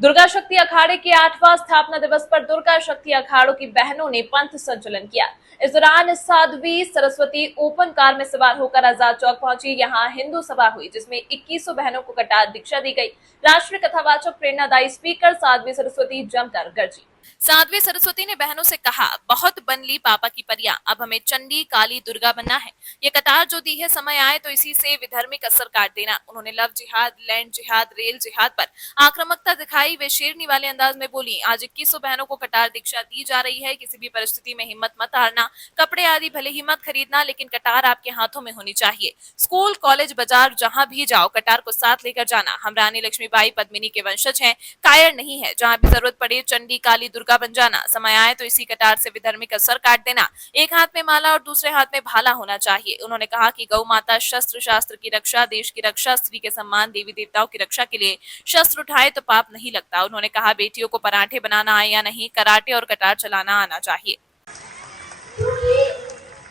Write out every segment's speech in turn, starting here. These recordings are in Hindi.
दुर्गा शक्ति अखाड़े के 8वां स्थापना दिवस पर दुर्गा शक्ति अखाड़ों की बहनों ने पंथ संचलन किया। इस दौरान साध्वी सरस्वती ओपन कार में सवार होकर आजाद चौक पहुंची। यहां हिंदू सभा हुई जिसमें 2100 बहनों को कटार दीक्षा दी गई। राष्ट्रीय कथावाचक प्रेरणादायी स्पीकर साध्वी सरस्वती जमकर गरजी। साध्वी सरस्वती ने बहनों से कहा, बहुत बन ली पापा की परियां, अब हमें चंडी काली दुर्गा बनना है। ये कतार जो दी है, समय आए तो इसी से विधर्मिक असर काट देना। उन्होंने लव जिहाद, लैंड जिहाद, रेल जिहाद पर आक्रामकता दिखाई। वे शेरनी वाले अंदाज में बोली, आज 2100 बहनों को कटार दीक्षा दी जा रही है। किसी भी परिस्थिति में हिम्मत मत हारना। कपड़े आदि भले ही मत खरीदना, लेकिन कटार आपके हाथों में होनी चाहिए। स्कूल, कॉलेज, बाजार जहां भी जाओ कटार को साथ लेकर जाना। हम रानी लक्ष्मीबाई पद्मिनी के वंशज हैं, कायर नहीं है। जहां भी जरूरत पड़े चंडी काली दुर्गा बन जाना। समय आए तो इसी कटार से विधर्मिक असर काट देना। एक हाथ में माला और दूसरे हाथ में भाला होना चाहिए। उन्होंने कहा कि गौ माता शस्त्र शास्त्र की रक्षा, देश की रक्षा, स्त्री के सम्मान, देवी देवताओं की रक्षा के लिए शस्त्र उठाए तो पाप नहीं लगता। उन्होंने कहा, बेटियों को पराठे बनाना आए या नहीं, कराटे और कटार चलाना आना चाहिए।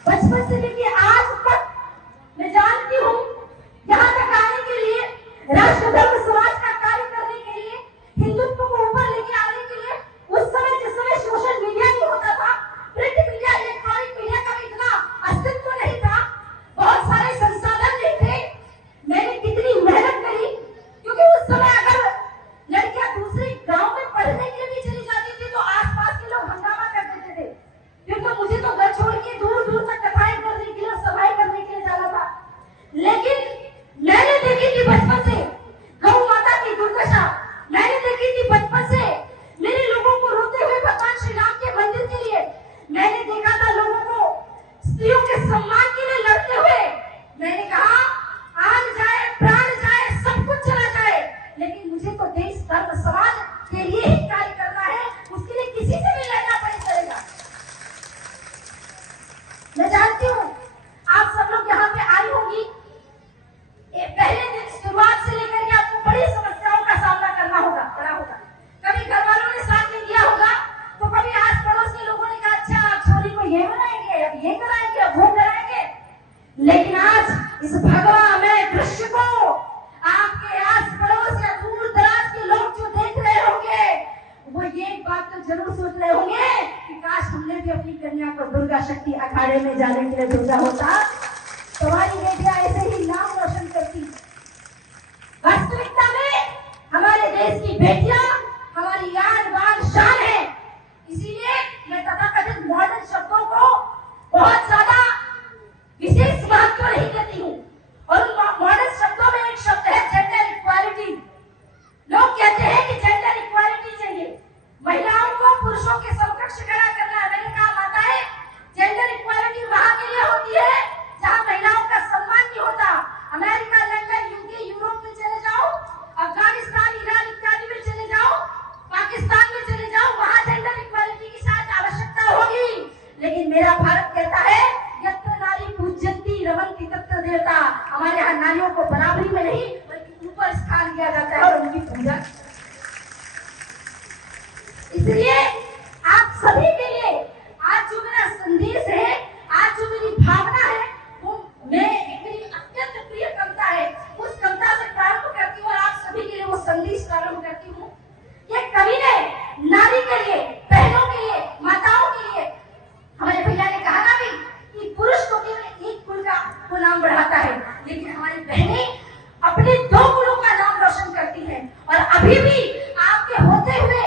बचपन से लेकर आज तक मैं जानती हूँ, यहाँ तक आने के लिए, राष्ट्र धर्म समाज का कार्य करने के लिए, हिंदुत्व को ऊपर लेके आने के लिए, उस समय जिस समय सोशल मीडिया नहीं होता था, प्रिंट मीडिया, इलेक्ट्रॉनिक मीडिया का भी इतना अस्तित्व नहीं था, बहुत सारे संसाधन नहीं थे। मैंने कितनी मेहनत करी, क्योंकि उस समय अगर लड़कियां दूसरे गांव में पढ़ने के लिए भी चली जाती थी तो आसपास के लोग हंगामा कर देते थे, क्योंकि मुझे तो घर छोड़ के दूर दूर तक कथाएं करने के लिए, सभाएं करने के लिए जाना था। लेकिन मैंने देखी थी बचपन से गौ माता की दुर्दशा, मैंने देखी थी बचपन से मेरे लोगों को रोते हुए भगवान श्री राम के मंदिर के लिए, मैंने देखा था लोगों को स्त्रियों के सम्मान के लिए लड़ते हुए। मैंने कहा, आन जाए, प्राण जाए, सब कुछ चला जाए, लेकिन मुझे तो देश धर्म समाज के लिए ही कार्य करना है, उसके लिए किसी से भी लड़ना पड़े चलेगा। मैं जानती हूँ आप सब लोग यहाँ पे आई होगी, पहले दिन शुरुआत से लेकर के आपको बड़ी समस्याओं का सामना करना पड़ा होगा। कभी घर वालों ने साथ नहीं दिया होगा, तो कभी आस पड़ोस के लोगों ने कहा, अच्छा छोरी को ये बनाएंगे, अब ये कराएंगे, अब वो कराएंगे। लेकिन आज इस भगवान में दृश्य को आपके आस पड़ोस या दूर दराज के लोग जो देख रहे होंगे, वो ये बात तो जरूर सोच रहे होंगे कि काश हमने भी अपनी कन्या को दुर्गा शक्ति अखाड़े में जाने के लिए भेजा होता, तुम्हारी बेटियां ऐसे ही नाम रोशन करती। वास्तविकता में हमारे देश की बेटियां हमारी याद बान शान है। इसीलिए मैं तथाकथित मॉडर्न शब्दों को बहुत ज्यादा विशेष महत्व नहीं देती हूँ। और मॉडर्न शब्दों में एक शब्द है जेंडर इक्वालिटी। लोग कहते हैं कि जेंडर इक्वालिटी चाहिए, महिलाओं को पुरुषों के समकक्ष खड़ा करना है। मैंने कहा, माता है, जेंडर इक्वालिटी वहां के लिए होती है जहां महिलाओं का सम्मान नहीं होता। अमेरिका, लंदन, यूके, यूरोप में चले जाओ, अफगानिस्तान, ईरान इत्यादि में चले जाओ, पाकिस्तान में चले जाओ, वहां जेंडर इक्वालिटी की शायद आवश्यकता होगी। लेकिन मेरा भारत कहता है, यत्र नारी पूज्यन्ति रमन्ति तत्र देवता। हमारे यहाँ नारियों को बराबरी में नहीं बल्कि ऊपर स्थान दिया जाता है और उनकी पूजा। इसलिए आप सभी के लिए आज जो मेरा संदेश है, आज जो मेरी भावना है, वो मेरी अत्यंत प्रिय कविता है। उस कविता से प्रारंभ करती हूँ और आप सभी के लिए वो संदेश प्रारंभ करती हूँ। ये कवि ने नारी के लिए, बहनों के लिए, माताओं के लिए, हमारे भैया ने कहा ना भी कि पुरुष तो केवल एक कुल को नाम बढ़ाता है, लेकिन हमारी बहनें अपने 2 कुलों का नाम रोशन करती हैं। और अभी भी आपके होते हुए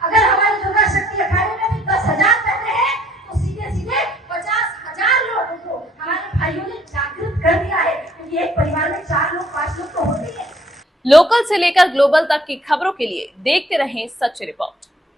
अगर हमारी दुर्गा शक्ति अखाड़े में भी 10,000 बहनें हैं, तो सीधे सीधे 50,000 लोगों को हमारे भाइयों ने जागृत कर दिया है, क्योंकि एक परिवार में 4 लोग 5 लोग तो होते हैं। लोकल से लेकर ग्लोबल तक की खबरों के लिए देखते रहें सच रिपोर्ट।